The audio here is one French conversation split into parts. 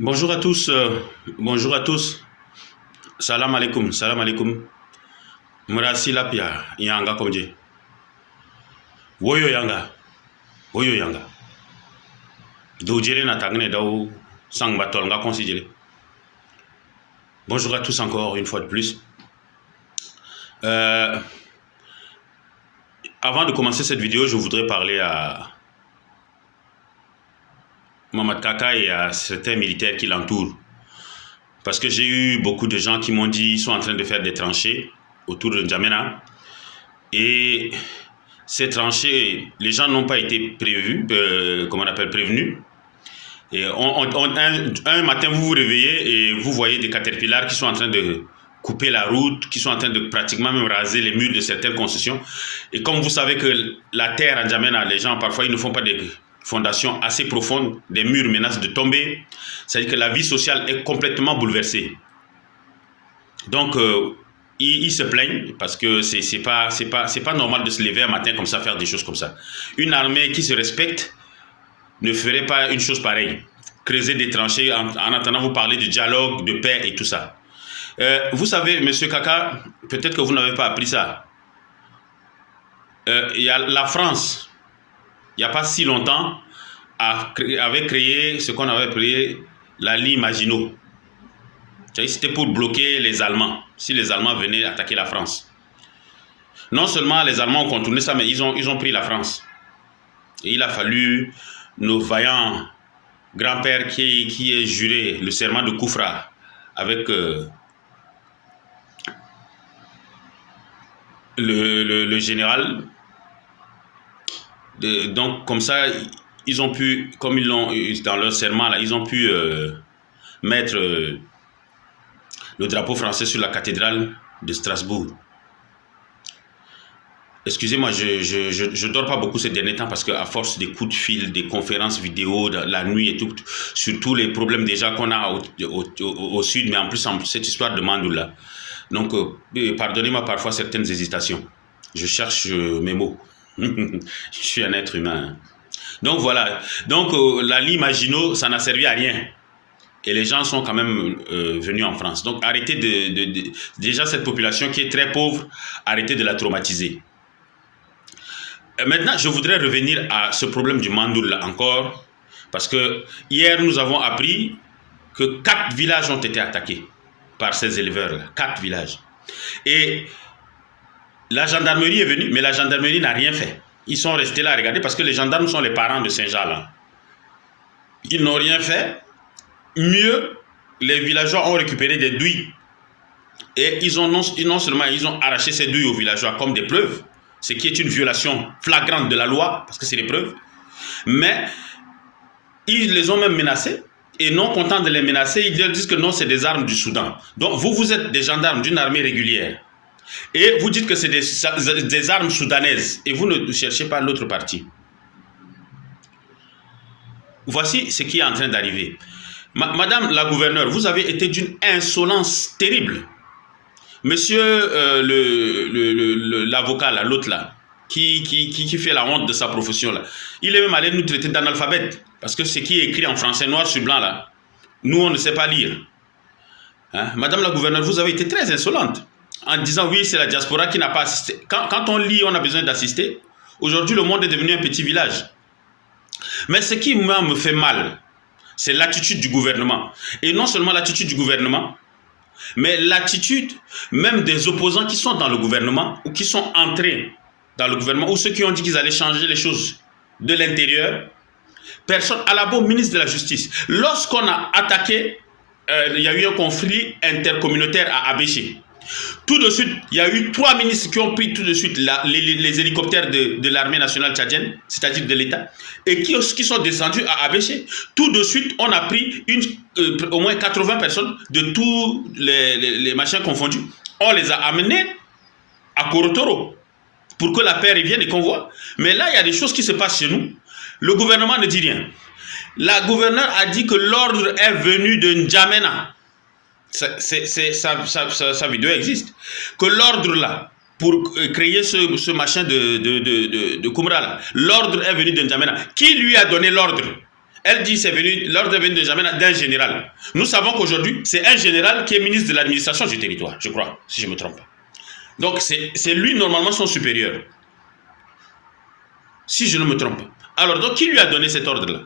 Bonjour à tous, bonjour à tous. Salam alaikum, salam alaikum. Murasi lapia, yanga komje. Woyo yanga, woyo yanga. Dojere na tagne dao sang batol nga considéré. Bonjour à tous encore une fois de plus. Euh, Avant de commencer cette vidéo, je voudrais parler à Mamad Kaka et à certains militaires qui l'entourent. Parce que j'ai eu beaucoup de gens qui m'ont dit qu'ils sont en train de faire des tranchées autour de N'Djamena. Et ces tranchées, les gens n'ont pas été prévus, prévenus. Et un matin, vous vous réveillez et vous voyez des caterpillars qui sont en train de couper la route, qui sont en train de pratiquement même raser les murs de certaines concessions. Et comme vous savez que la terre à N'Djamena, les gens parfois ils ne font pas des fondations assez profondes, des murs menacent de tomber. C'est-à-dire que la vie sociale est complètement bouleversée. Donc, ils se plaignent parce que c'est pas normal de se lever un matin comme ça, faire des choses comme ça. Une armée qui se respecte ne ferait pas une chose pareille. Creuser des tranchées en attendant vous parler de dialogue, de paix et tout ça. Vous savez, monsieur Kaka, peut-être que vous n'avez pas appris ça. Y a la France, il n'y a pas si longtemps, avait créé ce qu'on avait appelé la ligne Maginot. C'était pour bloquer les Allemands, si les Allemands venaient attaquer la France. Non seulement les Allemands ont contourné ça, mais ils ont pris la France. Et il a fallu nos vaillants grands-pères qui aient juré le serment de Koufra avec le général. Donc comme ça, ils ont pu, comme ils l'ont dans leur serment, là, ils ont pu mettre le drapeau français sur la cathédrale de Strasbourg. Excusez-moi, je dors pas beaucoup ces derniers temps parce qu'à force des coups de fil, des conférences vidéo, la nuit et tout, surtout les problèmes déjà qu'on a au sud, mais en plus cette histoire de Mandoula. Donc, pardonnez-moi parfois certaines hésitations. Je cherche mes mots. Je suis un être humain. Donc voilà. Donc la ligne Maginot, ça n'a servi à rien. Et les gens sont quand même venus en France. Donc arrêtez déjà cette population qui est très pauvre, arrêtez de la traumatiser. Maintenant, je voudrais revenir à ce problème du Mandoul là encore, parce que hier nous avons appris que 4 villages ont été attaqués par ces éleveurs-là. 4 villages. Et la gendarmerie est venue, mais la gendarmerie n'a rien fait. Ils sont restés là à regarder parce que les gendarmes sont les parents de Saint-Jean là. Ils n'ont rien fait. Mieux, les villageois ont récupéré des douilles. Et non seulement ils ont arraché ces douilles aux villageois comme des preuves, ce qui est une violation flagrante de la loi, parce que c'est des preuves, mais ils les ont même menacés. Et non contents de les menacer, ils leur disent que non, c'est des armes du Soudan. Donc vous êtes des gendarmes d'une armée régulière. Et vous dites que c'est des armes soudanaises. Et vous ne cherchez pas l'autre partie. Voici ce qui est en train d'arriver. Madame la gouverneure, vous avez été d'une insolence terrible. Monsieur l'avocat, l'autre là, qui fait la honte de sa profession là, il est même allé nous traiter d'analphabète. Parce que ce qui est écrit en français noir sur blanc là, nous on ne sait pas lire. Hein? Madame la gouverneure, vous avez été très insolente en disant oui, c'est la diaspora qui n'a pas assisté. Quand on lit, on a besoin d'assister. Aujourd'hui, le monde est devenu un petit village. Mais ce qui me fait mal, c'est l'attitude du gouvernement. Et non seulement l'attitude du gouvernement, mais l'attitude même des opposants qui sont dans le gouvernement ou qui sont entrés dans le gouvernement ou ceux qui ont dit qu'ils allaient changer les choses de l'intérieur. Personne, à la bonne ministre de la Justice, lorsqu'on a attaqué, il y a eu un conflit intercommunautaire à Abéché. Tout de suite, il y a eu 3 ministres qui ont pris tout de suite les hélicoptères de l'armée nationale tchadienne, c'est-à-dire de l'État, et qui sont descendus à Abéché. Tout de suite, on a pris au moins 80 personnes de tous les machins confondus. On les a amenés à Korotoro pour que la paix revienne et qu'on voit. Mais là, il y a des choses qui se passent chez nous. Le gouvernement ne dit rien. La gouverneure a dit que l'ordre est venu de N'Djamena. Sa vidéo existe. Que l'ordre là, pour créer ce machin de Koumra là, l'ordre est venu de N'Djamena. Qui lui a donné l'ordre? Elle dit c'est venu, l'ordre est venu de N'Djamena d'un général. Nous savons qu'aujourd'hui, c'est un général qui est ministre de l'administration du territoire, je crois, si je ne me trompe pas. Donc c'est lui normalement son supérieur. Si je ne me trompe pas. Alors donc qui lui a donné cet ordre-là?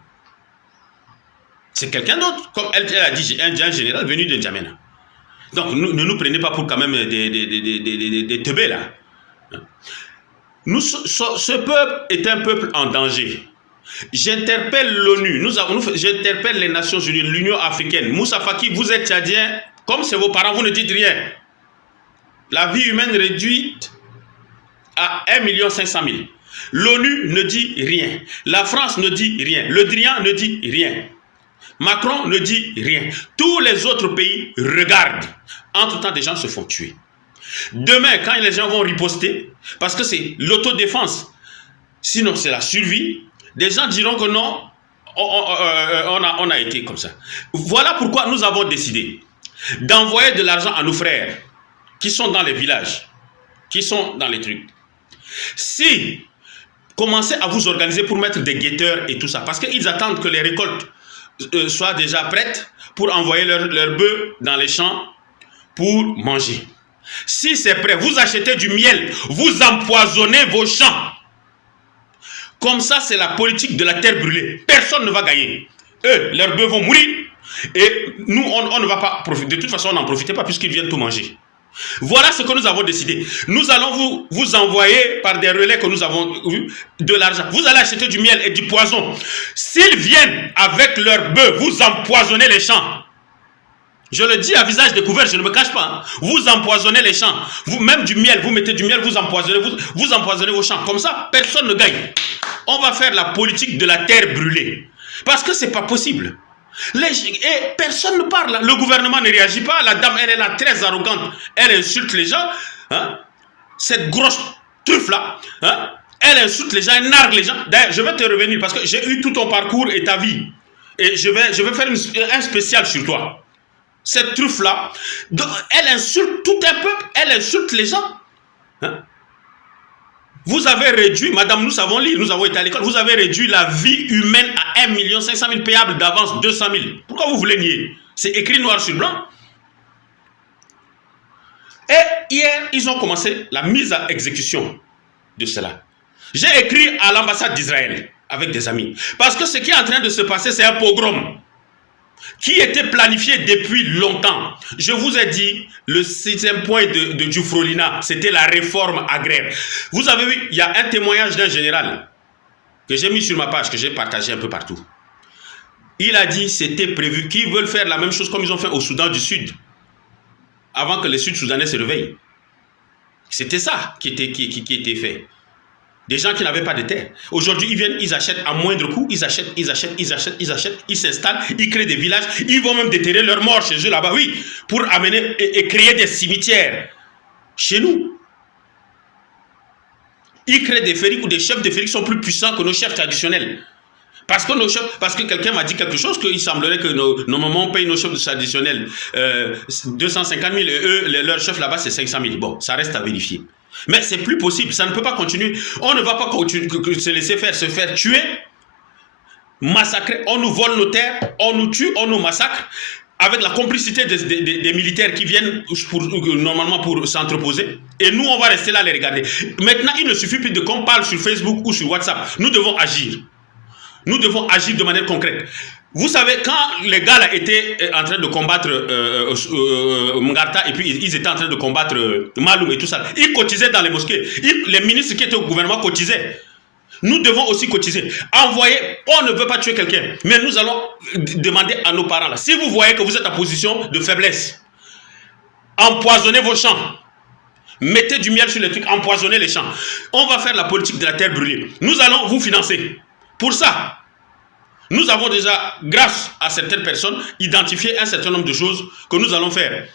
C'est quelqu'un d'autre. Comme elle a dit, un général venu de N'Djamena. Donc ne nous prenez pas pour quand même des teubés là. Ce peuple est un peuple en danger. J'interpelle l'ONU, j'interpelle les Nations Unies, l'Union africaine. Moussa Faki, vous êtes tchadien, comme c'est vos parents, vous ne dites rien. La vie humaine réduite à 1 500 000. L'ONU ne dit rien. La France ne dit rien. Le Drian ne dit rien. Macron ne dit rien. Tous les autres pays regardent. Entre-temps, des gens se font tuer. Demain, quand les gens vont riposter, parce que c'est l'autodéfense, sinon c'est la survie, des gens diront que non, on a été comme ça. Voilà pourquoi nous avons décidé d'envoyer de l'argent à nos frères qui sont dans les villages, qui sont dans les trucs. Si commencez à vous organiser pour mettre des guetteurs et tout ça, parce qu'ils attendent que les récoltes soient déjà prêtes pour envoyer leurs bœufs dans les champs pour manger. Si c'est prêt, vous achetez du miel, vous empoisonnez vos champs. Comme ça, c'est la politique de la terre brûlée. Personne ne va gagner. Eux, leurs bœufs vont mourir. Et nous, on ne va pas profiter. De toute façon, on n'en profite pas puisqu'ils viennent tout manger. Voilà ce que nous avons décidé. Nous allons vous envoyer par des relais que nous avons eu de l'argent. Vous allez acheter du miel et du poison. S'ils viennent avec leurs bœufs, vous empoisonnez les champs. Je le dis à visage découvert, je ne me cache pas. Hein. Vous empoisonnez les champs. Vous, même du miel, vous mettez du miel, vous empoisonnez vos champs. Comme ça, personne ne gagne. On va faire la politique de la terre brûlée. Parce que ce n'est pas possible. Et personne ne parle. Le gouvernement ne réagit pas. La dame, elle est là, très arrogante. Elle insulte les gens. Hein? Cette grosse truffe-là. Hein? Elle insulte les gens, elle nargue les gens. D'ailleurs, je vais te revenir parce que j'ai eu tout ton parcours et ta vie. Et je vais faire un spécial sur toi. Cette truffe-là, elle insulte tout un peuple, elle insulte les gens. Hein? Vous avez réduit, madame, nous savons lire, nous avons été à l'école, vous avez réduit la vie humaine à 1 500 000 payables d'avance, 200 000. Pourquoi vous voulez nier? C'est écrit noir sur blanc. Et hier, ils ont commencé la mise à exécution de cela. J'ai écrit à l'ambassade d'Israël avec des amis. Parce que ce qui est en train de se passer, c'est un pogrom qui était planifié depuis longtemps. Je vous ai dit, le 6e point de Dufrolina, c'était la réforme agraire. Vous avez vu, il y a un témoignage d'un général que j'ai mis sur ma page, que j'ai partagé un peu partout. Il a dit, c'était prévu, qu'ils veulent faire la même chose comme ils ont fait au Soudan du Sud, avant que les Sud-Soudanais se réveillent. C'était ça qui était fait. Des gens qui n'avaient pas de terre. Aujourd'hui, ils viennent, ils achètent à moindre coût, ils achètent, ils s'installent, ils créent des villages, ils vont même déterrer leurs morts chez eux là-bas, oui, pour amener et créer des cimetières chez nous. Ils créent des ferries où des chefs de ferries qui sont plus puissants que nos chefs traditionnels. Parce que quelqu'un m'a dit quelque chose, qu'il semblerait que nos mamans payent nos chefs traditionnels 250 000 et eux, leurs chefs là-bas, c'est 500 000. Bon, ça reste à vérifier. Mais c'est plus possible, ça ne peut pas continuer. On ne va pas se laisser se faire tuer, massacrer. On nous vole nos terres, on nous tue, on nous massacre, avec la complicité des militaires qui viennent normalement pour s'entreposer. Et nous, on va rester là les regarder. Maintenant, il ne suffit plus qu'on parle sur Facebook ou sur WhatsApp. Nous devons agir. Nous devons agir de manière concrète. Vous savez, quand les gars là étaient en train de combattre Mngarta et puis ils étaient en train de combattre Maloum et tout ça, ils cotisaient dans les mosquées. Les ministres qui étaient au gouvernement cotisaient. Nous devons aussi cotiser. Envoyer, on ne veut pas tuer quelqu'un, mais nous allons demander à nos parents là, si vous voyez que vous êtes en position de faiblesse, empoisonnez vos champs. Mettez du miel sur les trucs, empoisonnez les champs. On va faire la politique de la terre brûlée. Nous allons vous financer. Pour ça, nous avons déjà, grâce à certaines personnes, identifié un certain nombre de choses que nous allons faire.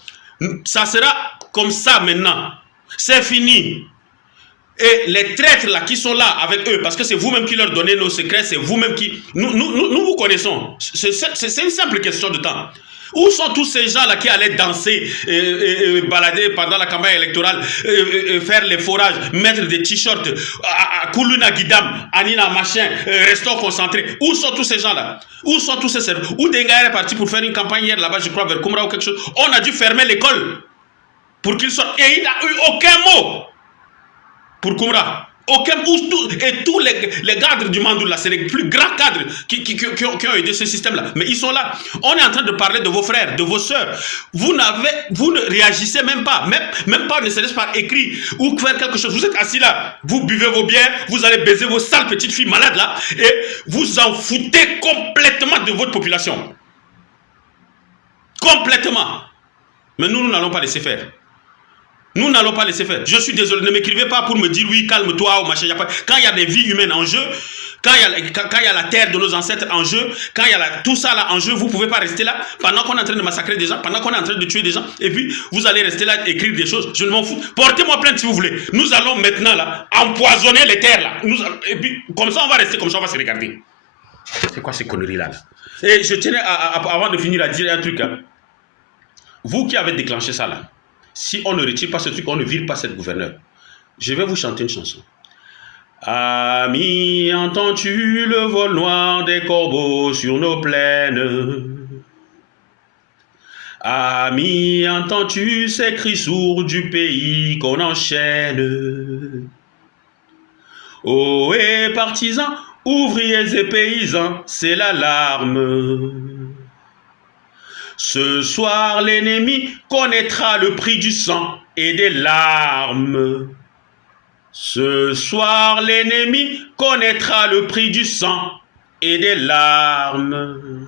Ça sera comme ça maintenant. C'est fini. Et les traîtres là qui sont là avec eux, parce que c'est vous-même qui leur donnez nos secrets, c'est vous-même qui... Nous vous connaissons. C'est une simple question de temps. Où sont tous ces gens-là qui allaient danser, balader pendant la campagne électorale, faire les forages, mettre des t-shirts, Kuluna Gidam, Anina machin, restons concentrés. Où sont tous ces gens-là? Où sont tous ces serveurs? Où Denga est parti pour faire une campagne hier là-bas, je crois, vers Koumra ou quelque chose. On a dû fermer l'école pour qu'il sorte. Et il n'a eu aucun mot pour Koumra. Aucun, et tous les cadres du Mandoula, c'est les plus grands cadres qui ont aidé ce système-là. Mais ils sont là. On est en train de parler de vos frères, de vos sœurs. Vous ne réagissez même pas. Même pas, ne serait-ce par écrit ou faire quelque chose. Vous êtes assis là. Vous buvez vos bières. Vous allez baiser vos sales petites filles malades là. Et vous en foutez complètement de votre population. Complètement. Mais nous n'allons pas laisser faire. Nous n'allons pas laisser faire. Je suis désolé, ne m'écrivez pas pour me dire oui, calme-toi ou machin. Quand il y a des vies humaines en jeu, quand il y a la terre de nos ancêtres en jeu, quand il y a tout ça là en jeu, vous ne pouvez pas rester là pendant qu'on est en train de massacrer des gens, pendant qu'on est en train de tuer des gens, et puis vous allez rester là et écrire des choses. Je ne m'en fous. Portez-moi plainte si vous voulez. Nous allons maintenant là empoisonner les terres là. Et puis comme ça on va rester, comme ça on va se regarder. C'est quoi ces conneries là? Et je tenais avant de finir à dire un truc. Hein. Vous qui avez déclenché ça là. Si on ne retire pas ce truc, on ne vire pas cette gouverneure. Je vais vous chanter une chanson. Ami, entends-tu le vol noir des corbeaux sur nos plaines? Ami, entends-tu ces cris sourds du pays qu'on enchaîne? Oh, et partisans, ouvriers et paysans, c'est l'alarme. Ce soir, l'ennemi connaîtra le prix du sang et des larmes. Ce soir, l'ennemi connaîtra le prix du sang et des larmes.